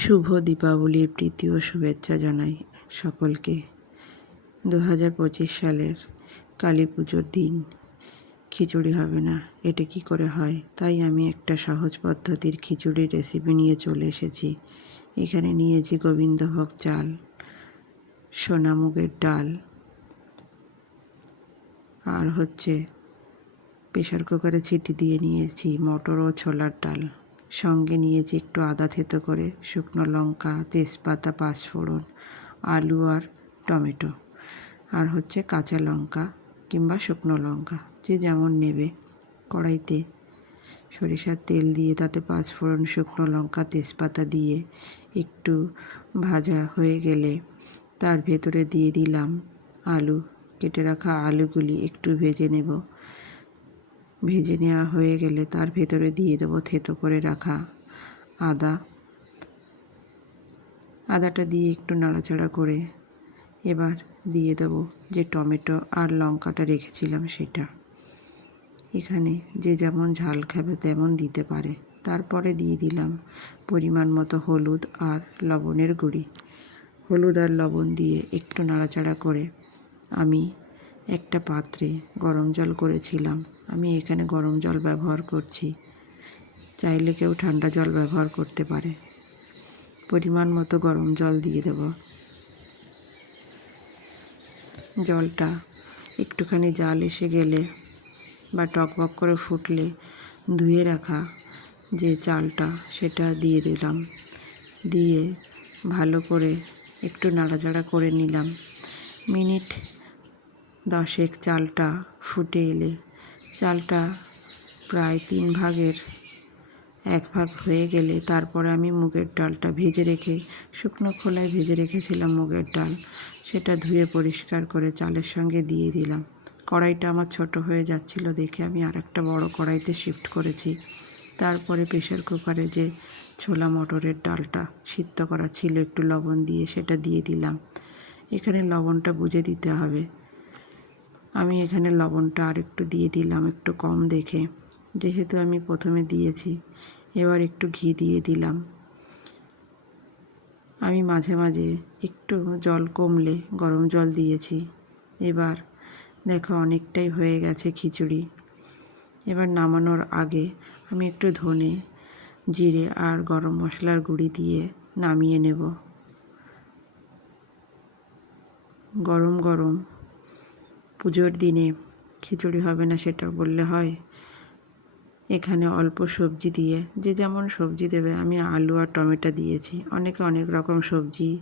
শুভ দীপাবলির প্রীতি ও শুভেচ্ছা জানাই সকলকে। দু হাজার পঁচিশ সালের কালী পুজোর দিন। খিচুড়ি হবে না, এটা কি করে হয়? তাই আমি একটা সহজ পদ্ধতির খিচুড়ির রেসিপি নিয়ে চলে এসেছি। এখানে নিয়েছি গোবিন্দভোগ চাল সোনামুগের ডাল, আর হচ্ছে প্রেশার কুকারে ছিটি দিয়ে নিয়েছি মটর ও ছোলার ডাল। সঙ্গে নিয়েছি একটু আদা থেতো করে, শুকনো লঙ্কা, তেজপাতা, পাঁচফোড়ন, আলু আর টমেটো। আর হচ্ছে কাঁচা লঙ্কা কিংবা শুকনো লঙ্কা, যে যেমন নেবে। কড়াইতে সরিষার তেল দিয়ে তাতে পাঁচফোড়ন, শুকনো লঙ্কা, তেজপাতা দিয়ে একটু ভাজা হয়ে গেলে তার ভেতরে দিয়ে দিলাম আলু। কেটে রাখা আলুগুলি একটু ভেজে নেব। ভেজে নেওয়া হয়ে গেলে তার ভেতরে দিয়ে দেবো থেতো করে রাখা আদা। আদাটা দিয়ে একটু নাড়াচাড়া করে এবার দিয়ে দেবো যে টমেটো আর লঙ্কাটা রেখেছিলাম সেটা। এখানে যে যেমন ঝাল খাবে তেমন দিতে পারে। তারপরে দিয়ে দিলাম পরিমাণ মতো হলুদ আর লবণের গুঁড়ি। হলুদ আর লবণ দিয়ে একটু নাড়াচাড়া করে আমি একটা পাত্রে গরম জল করেছিলাম। আমি এখানে গরম জল ব্যবহার করছি। চাইলে কেউ ঠান্ডা জল ব্যবহার করতে পারে। পরিমাণ মতো গরম জল দিয়ে দেব। জলটা একটুখানি জাল এসে গেলে বা টকবক করে ফুটলে ধুয়ে রাখা যে চালটা, সেটা দিয়ে দিলাম। দিয়ে ভালো করে একটু নাড়াচাড়া করে নিলাম। মিনিট দশেক চালটা ফুটে এলে। চালটা প্রায় তিন ভাগের এক ভাগ হয়ে গেলে তারপরে আমি মুগের ডালটা ভেজে রেখে, শুকনো খোলায় ভেজে রেখেছিলাম মুগের ডাল। সেটা ধুয়ে পরিষ্কার করে চালের সঙ্গে দিয়ে দিলাম। কড়াইটা আমার ছোট হয়ে যাচ্ছিল দেখে আমি আর একটা বড় কড়াইতে শিফট করেছি। তারপরে প্রেশার কুকারে যে ছোলা মটরের ডালটা সিদ্ধ করা ছিল একটু লবণ দিয়ে সেটা দিয়ে দিলাম। এখানে লবণটা বুঝে দিতে হবে। আমি এখানে লবণটা আর একটু দিয়ে দিলাম, একটু কম দেখে। যেহেতু আমি প্রথমে দিয়েছি, এবার একটু ঘি দিয়ে দিলাম। আমি মাঝে মাঝে একটু জল কমলে, গরম জল দিয়েছি। এবার দেখো অনেকটাই হয়ে গেছে খিচুড়ি। এবার নামানোর আগে আমি একটু ধনে জিরে আর গরম মশলার গুঁড়ি দিয়ে নামিয়ে নেব। গরম গরম। পুজোর দিনে খিচুড়ি হবে না সেটা বললে হয়। এখানে অল্প সবজি দিয়ে, যে যেমন সবজি দেবে, আমি আলু আর টমেটো দিয়েছি। অনেকে অনেক রকম সবজি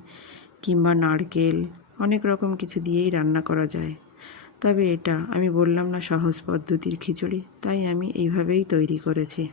কিংবা নারকেল, অনেক রকম কিছু দিয়েই রান্না করা যায়। তবে এটা আমি বললাম না সহজ পদ্ধতির খিচুড়ি, তাই আমি এইভাবেই তৈরি করেছি।